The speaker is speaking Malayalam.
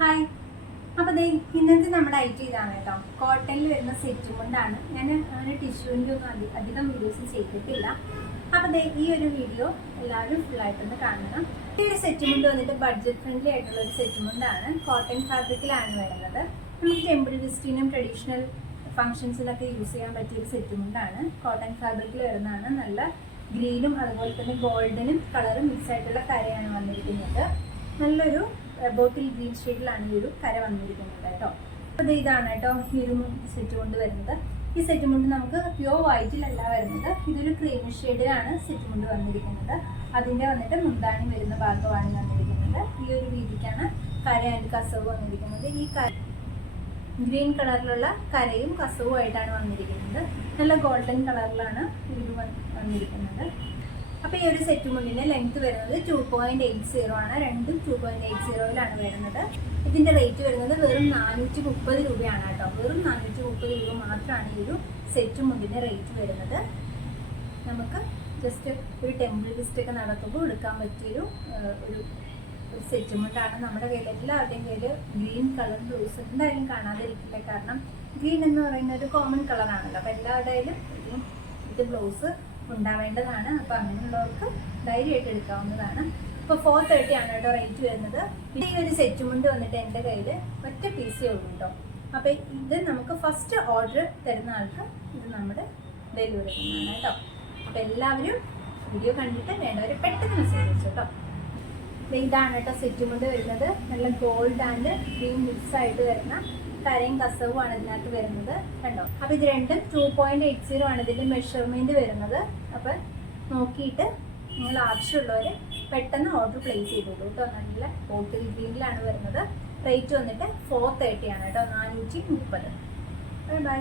ഹായ് അപ്പോൾ ദേ ഇന്നത്തെ നമ്മുടെ ഐറ്റം ഇതാണ് കേട്ടോ. കോട്ടണിൽ വരുന്ന സെറ്റ് കൊണ്ടാണ് ഞാൻ അങ്ങനെ ടിഷ്യൂവിന്റെ ഒന്നും അധികം വീഡിയോസ് ചെയ്തിട്ടില്ല. അപ്പോൾ ദേ ഈ ഒരു വീഡിയോ എല്ലാവരും ഫുള്ളായിട്ടൊന്ന് കാണണം. ഈ ഒരു സെറ്റ് മുണ്ട് വന്നിട്ട് ബഡ്ജറ്റ് ഫ്രണ്ട്ലി ആയിട്ടുള്ള ഒരു സെറ്റ് മുണ്ടാണ് കോട്ടൺ ഫാബ്രിക്കിലാണ് വരുന്നത്. നമുക്ക് ടെമ്പിൾ വിസ്റ്റിനും ട്രഡീഷണൽ ഫംഗ്ഷൻസിലൊക്കെ യൂസ് ചെയ്യാൻ പറ്റിയ ഒരു സെറ്റ് മുണ്ടാണ് കോട്ടൺ ഫാബ്രിക്കിൽ വരുന്നതാണ് നല്ല ഗ്രീനും അതുപോലെ തന്നെ ഗോൾഡനും കളറും മിക്സ് ആയിട്ടുള്ള കരയാണ് വന്നിരിക്കുന്നത്. നല്ലൊരു ബോട്ടിൽ ഗ്രീൻ ഷെയ്ഡിലാണ് ഈ ഒരു കര വന്നിരിക്കുന്നത് കേട്ടോ. അപ്പോൾ ഇതാണ് കേട്ടോ ഈ ഒരു സെറ്റ് കൊണ്ട് വരുന്നത്. ഈ സെറ്റ് മുണ്ട് നമുക്ക് പ്യോർ വൈറ്റിലല്ല വരുന്നത്. ഇതൊരു ക്രീം ഷെയ്ഡിലാണ് സെറ്റ് മുണ്ട് വന്നിരിക്കുന്നത്. അതിന്റെ വന്നിട്ട് മുന്താണി വരുന്ന ഭാഗമാണ് വന്നിരിക്കുന്നത്. ഈ ഒരു രീതിക്കാണ് കര ആൻഡ് കസവ് വന്നിരിക്കുന്നത്. ഈ കര ഗ്രീൻ കളറിലുള്ള കരയും കസവും ആയിട്ടാണ് വന്നിരിക്കുന്നത്. നല്ല ഗോൾഡൻ കളറിലാണ് ഇത് വന്നിരിക്കുന്നത്. അപ്പോൾ ഈ ഒരു സെറ്റ് മുണ്ടിന്റെ ലെങ്ത് വരുന്നത് ടു പോയിന്റ് എയ്റ്റ് സീറോ ആണ്. രണ്ടും ടു പോയിന്റ് എയ്റ്റ് സീറോയിലാണ് വരുന്നത്. ഇതിന്റെ റേറ്റ് വരുന്നത് വെറും നാനൂറ്റി മുപ്പത് രൂപയാണ് കേട്ടോ. വെറും നാനൂറ്റി മുപ്പത് രൂപ മാത്രമാണ് ഈ ഒരു സെറ്റ് മുണ്ടിന്റെ റേറ്റ് വരുന്നത്. നമുക്ക് ജസ്റ്റ് ഒരു ടെമ്പിൾ വിസിറ്റ് ഒക്കെ നടക്കുമ്പോൾ എടുക്കാൻ പറ്റിയൊരു ഒരു ഒരു സെറ്റ് മുണ്ടാണ് നമ്മുടെ കയ്യിൽ എല്ലാവരുടെയും കയ്യിൽ ഗ്രീൻ കളർ ബ്ലൗസ് എന്തായാലും കാണാതിരിക്കില്ല. കാരണം ഗ്രീൻ എന്ന് പറയുന്ന ഒരു കോമൺ കളറാണല്ലോ അപ്പോൾ എല്ലാവരുടെ കയ്യിലും ഇത് ബ്ലൗസ് ഉണ്ടാവേണ്ടതാണ്. അപ്പോൾ അങ്ങനെയുള്ളവർക്ക് ധൈര്യമായിട്ട് എടുക്കാവുന്നതാണ്. ഇപ്പോൾ ഫോർ തേർട്ടി ആണ് കേട്ടോ റേറ്റ് വരുന്നത്. പിന്നെ ഈ ഒരു സെറ്റ് മുണ്ട് വന്നിട്ട് എന്റെ കയ്യിൽ ഒറ്റ പീസേ ഉള്ളൂ കേട്ടോ. അപ്പോൾ ഇത് നമുക്ക് ഫസ്റ്റ് ഓർഡർ തരുന്ന ആൾക്ക് ഇത് നമ്മുടെ ഡെലിവറി കേട്ടോ. അപ്പോൾ എല്ലാവരും വീഡിയോ കണ്ടിട്ട് വേണ്ടവർ പെട്ടെന്ന് മെസ്സേജ് കേട്ടോ. ഇതാണ് കേട്ടോ സെറ്റ് കൊണ്ട് വരുന്നത്. നല്ല ഗോൾഡ് ആൻഡ് ഗ്രീൻ മിക്സ് ആയിട്ട് വരുന്ന കരയും കസവും ആണ് ഇതിനകത്ത് വരുന്നത് കണ്ടോ? അപ്പൊ ഇത് രണ്ടും ടു പോയിന്റ് എയ്റ്റ് സീറോ ആണ് ഇതിന്റെ മെഷർമെന്റ് വരുന്നത്. അപ്പൊ നോക്കിയിട്ട് നിങ്ങൾ ആവശ്യമുള്ളവർ പെട്ടെന്ന് ഓർഡർ പ്ലേസ് ചെയ്തോളൂ കേട്ടോ. നല്ല ബോട്ടിൽ ഗ്രീനിലാണ് വരുന്നത്. റേറ്റ് വന്നിട്ട് ഫോർ തേർട്ടി ആണ് കേട്ടോ. നാനൂറ്റി മുപ്പത്. Bye bye